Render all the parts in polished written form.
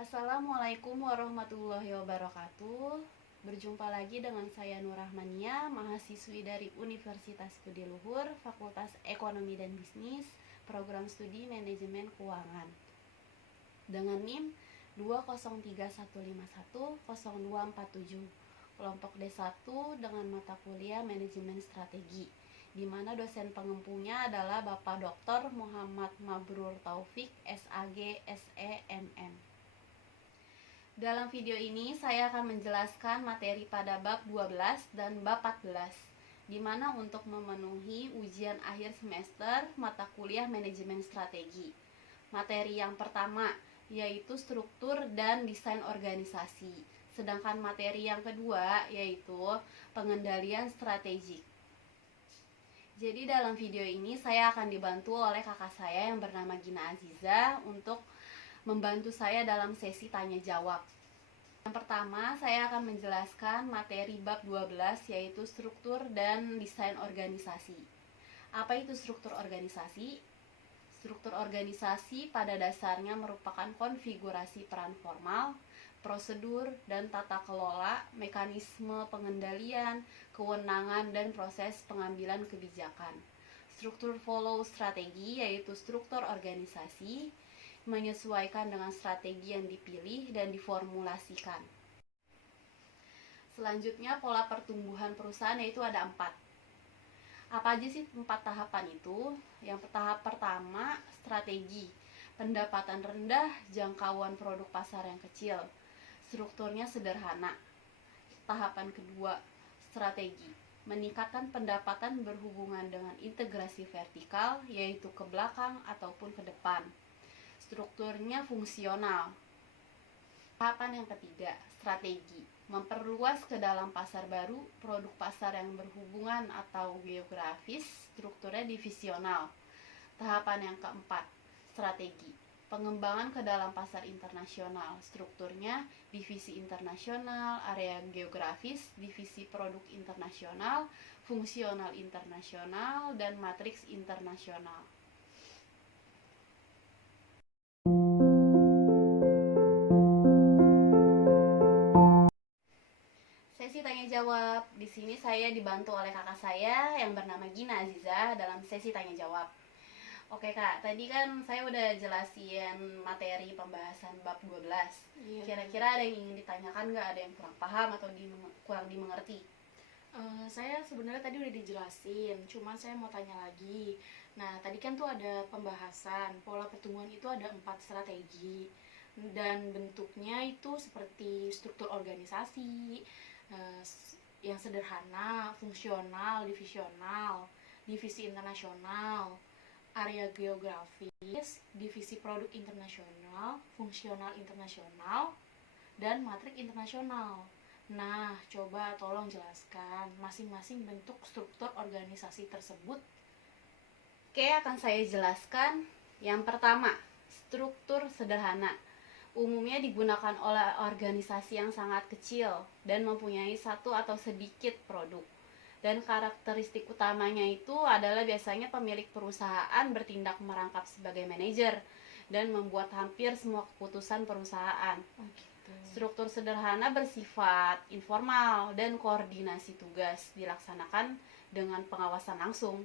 Assalamualaikum warahmatullahi wabarakatuh. Berjumpa lagi dengan saya Nur Rahmania, mahasiswi dari Universitas Budi Luhur, Fakultas Ekonomi dan Bisnis, Program Studi Manajemen Keuangan. Dengan NIM 20315102447, kelompok D1 dengan mata kuliah Manajemen Strategi, di mana dosen pengempunya adalah Bapak Dr. Muhammad Mabrur Taufik, SAG, SE, MM. Dalam video ini saya akan menjelaskan materi pada bab 12 dan bab 14, di mana untuk memenuhi ujian akhir semester mata kuliah manajemen strategi. Materi yang pertama yaitu struktur dan desain organisasi, sedangkan materi yang kedua yaitu pengendalian strategik. Jadi dalam video ini saya akan dibantu oleh kakak saya yang bernama Gina Aziza untuk membantu saya dalam sesi tanya jawab. Yang pertama, saya akan menjelaskan materi bab 12 yaitu struktur dan desain organisasi. Apa itu struktur organisasi? Struktur organisasi pada dasarnya merupakan konfigurasi peran formal, prosedur dan tata kelola, mekanisme pengendalian, kewenangan dan proses pengambilan kebijakan. Struktur follow strategi yaitu struktur organisasi menyesuaikan dengan strategi yang dipilih dan diformulasikan. Selanjutnya, pola pertumbuhan perusahaan yaitu ada 4. Apa aja sih 4 tahapan itu? Yang tahap pertama, strategi. Pendapatan rendah, jangkauan produk pasar yang kecil. Strukturnya sederhana. Tahapan kedua, strategi. Meningkatkan pendapatan berhubungan dengan integrasi vertikal, yaitu ke belakang ataupun ke depan. Strukturnya fungsional. Tahapan yang ketiga, strategi. Memperluas ke dalam pasar baru, produk pasar yang berhubungan atau geografis, strukturnya divisional. Tahapan yang keempat, strategi. Pengembangan ke dalam pasar internasional, strukturnya divisi internasional, area geografis, divisi produk internasional, fungsional internasional, dan matriks internasional. Sesi tanya jawab. Di sini saya dibantu oleh kakak saya yang bernama Gina Aziza dalam sesi tanya jawab. Oke Kak, tadi kan saya udah jelasin materi pembahasan bab 12. Iya. Kira-kira ada yang ingin ditanyakan nggak? Ada yang kurang paham atau kurang dimengerti? Saya sebenarnya tadi udah dijelasin, cuman saya mau tanya lagi. Nah, tadi kan tuh ada pembahasan pola pertumbuhan itu ada 4 strategi dan bentuknya itu seperti struktur organisasi yang sederhana, fungsional, divisional, divisi internasional, area geografis, divisi produk internasional, fungsional internasional, dan matrik internasional. Nah, coba tolong jelaskan masing-masing bentuk struktur organisasi tersebut. Oke, akan saya jelaskan. Yang pertama, struktur sederhana. Umumnya digunakan oleh organisasi yang sangat kecil dan mempunyai satu atau sedikit produk. Dan karakteristik utamanya itu adalah biasanya pemilik perusahaan bertindak merangkap sebagai manajer dan membuat hampir semua keputusan perusahaan. Struktur sederhana bersifat informal dan koordinasi tugas dilaksanakan dengan pengawasan langsung.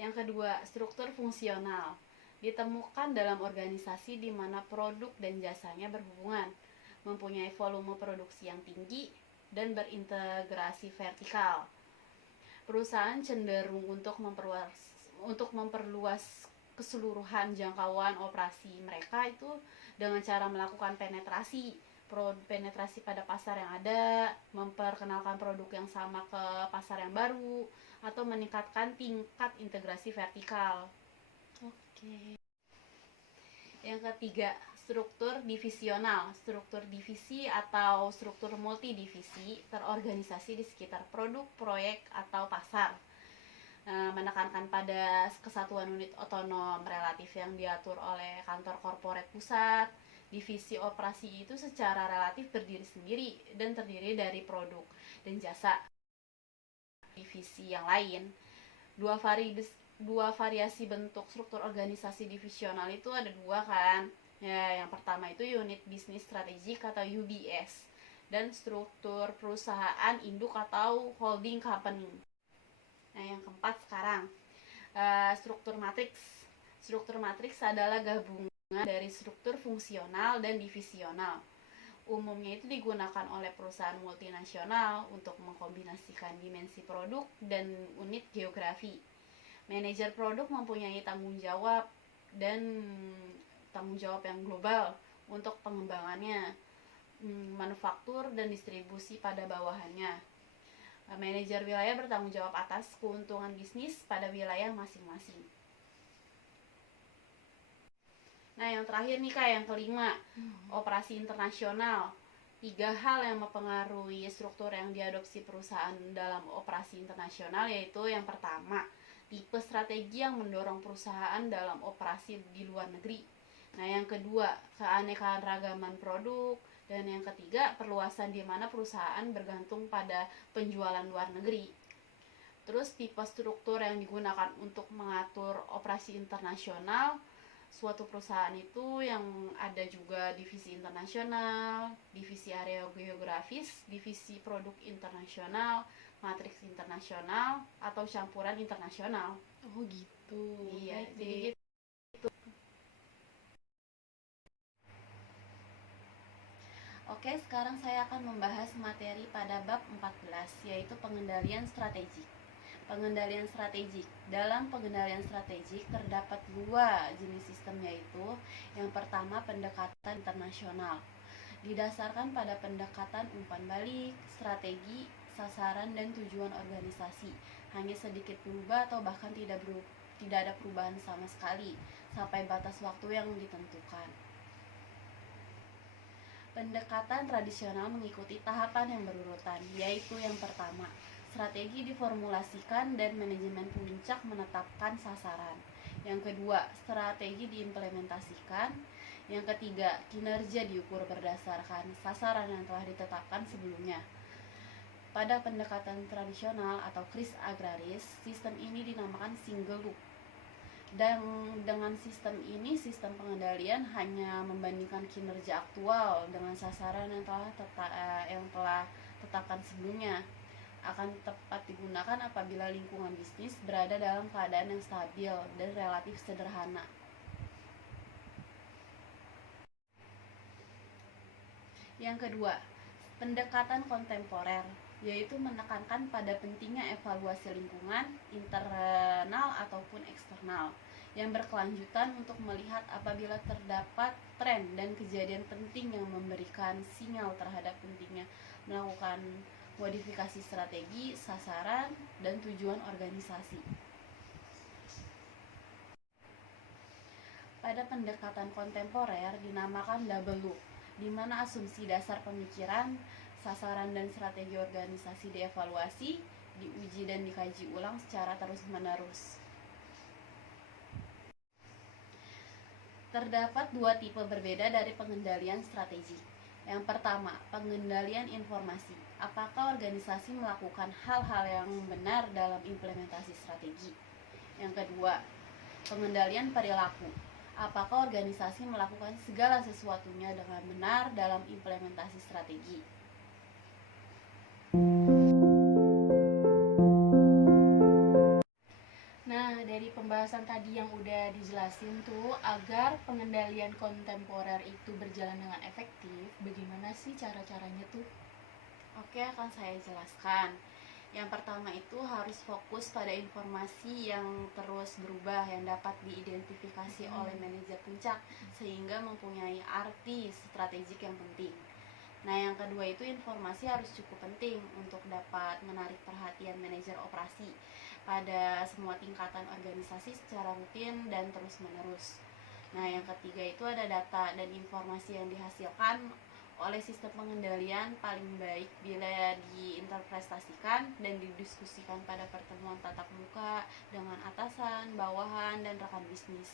Yang kedua, struktur fungsional. Ditemukan dalam organisasi di mana produk dan jasanya berhubungan, mempunyai volume produksi yang tinggi, dan berintegrasi vertikal. Perusahaan cenderung untuk memperluas keseluruhan jangkauan operasi mereka itu dengan cara melakukan penetrasi pada pasar yang ada, memperkenalkan produk yang sama ke pasar yang baru, atau meningkatkan tingkat integrasi vertikal. Oke. Yang ketiga, struktur divisional. Struktur divisi atau struktur multidivisi terorganisasi di sekitar produk, proyek, atau pasar. Menekankan pada kesatuan unit otonom relatif yang diatur oleh kantor korporat pusat. Divisi operasi itu secara relatif berdiri sendiri dan terdiri dari produk dan jasa. Divisi yang lain, dua variasi bentuk struktur organisasi divisional itu ada dua kan. Ya, yang pertama itu unit bisnis strategik atau UBS dan struktur perusahaan induk atau holding company. Nah, yang keempat sekarang struktur matriks. Struktur matriks adalah gabungan dari struktur fungsional dan divisional. Umumnya itu digunakan oleh perusahaan multinasional untuk mengkombinasikan dimensi produk dan unit geografi. Manajer produk mempunyai tanggung jawab yang global untuk pengembangannya, manufaktur dan distribusi pada bawahannya. Manajer wilayah bertanggung jawab atas keuntungan bisnis pada wilayah masing-masing. Nah, yang terakhir nih Kak, yang kelima, operasi internasional. 3 hal yang mempengaruhi struktur yang diadopsi perusahaan dalam operasi internasional, yaitu yang pertama, tipe strategi yang mendorong perusahaan dalam operasi di luar negeri. Nah, yang kedua, keanekaragaman produk. Dan yang ketiga, perluasan di mana perusahaan bergantung pada penjualan luar negeri. Terus tipe struktur yang digunakan untuk mengatur operasi internasional, suatu perusahaan itu yang ada juga divisi internasional, divisi area geografis, divisi produk internasional, matriks internasional, atau campuran internasional. Oh gitu. Iya, Baik, jadi Dek. gitu. Oke, sekarang saya akan membahas materi pada bab 14, yaitu pengendalian strategik. Pengendalian strategik. Dalam pengendalian strategik terdapat 2 jenis sistem, yaitu yang pertama pendekatan internasional. Didasarkan pada pendekatan umpan balik, strategi, sasaran, dan tujuan organisasi. Hanya sedikit berubah atau bahkan tidak ada perubahan sama sekali sampai batas waktu yang ditentukan. Pendekatan tradisional mengikuti tahapan yang berurutan, yaitu yang pertama, strategi diformulasikan dan manajemen puncak menetapkan sasaran. Yang kedua, strategi diimplementasikan. Yang ketiga, kinerja diukur berdasarkan sasaran yang telah ditetapkan sebelumnya. Pada pendekatan tradisional atau kris agraris, sistem ini dinamakan single loop. Dan dengan sistem ini, sistem pengendalian hanya membandingkan kinerja aktual dengan sasaran yang telah tetapkan sebelumnya. Akan tepat digunakan apabila lingkungan bisnis berada dalam keadaan yang stabil dan relatif sederhana. Yang kedua, pendekatan kontemporer, yaitu menekankan pada pentingnya evaluasi lingkungan, internal ataupun eksternal, yang berkelanjutan untuk melihat apabila terdapat tren dan kejadian penting yang memberikan sinyal terhadap pentingnya melakukan modifikasi strategi, sasaran, dan tujuan organisasi. Pada pendekatan kontemporer dinamakan double loop, di mana asumsi dasar pemikiran, sasaran, dan strategi organisasi dievaluasi, diuji, dan dikaji ulang secara terus-menerus. Terdapat 2 tipe berbeda dari pengendalian strategi. Yang pertama, pengendalian informasi. Apakah organisasi melakukan hal-hal yang benar dalam implementasi strategi? Yang kedua, pengendalian perilaku. Apakah organisasi melakukan segala sesuatunya dengan benar dalam implementasi strategi? Nah, dari pembahasan tadi yang udah dijelasin tuh, agar pengendalian kontemporer itu berjalan dengan efektif, bagaimana sih cara-caranya tuh? Oke, akan saya jelaskan. Yang pertama itu harus fokus pada informasi yang terus berubah yang dapat diidentifikasi oleh manajer puncak sehingga mempunyai arti strategik yang penting. Nah, yang kedua itu informasi harus cukup penting untuk dapat menarik perhatian manajer operasi pada semua tingkatan organisasi secara rutin dan terus-menerus. Nah, yang ketiga itu ada data dan informasi yang dihasilkan oleh sistem pengendalian paling baik bila diinterpretasikan dan didiskusikan pada pertemuan tatap muka dengan atasan, bawahan, dan rekan bisnis.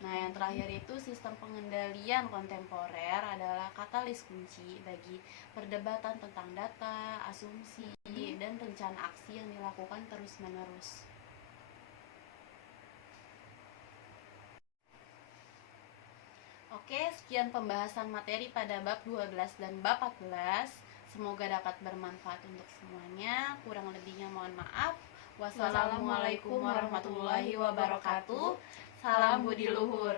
Nah, yang terakhir itu sistem pengendalian kontemporer adalah katalis kunci bagi perdebatan tentang data, asumsi, dan rencana aksi yang dilakukan terus-menerus. Oke, sekian pembahasan materi pada bab 12 dan bab 14. Semoga dapat bermanfaat untuk semuanya. Kurang lebihnya mohon maaf. Wassalamualaikum warahmatullahi wabarakatuh. Salam budi luhur.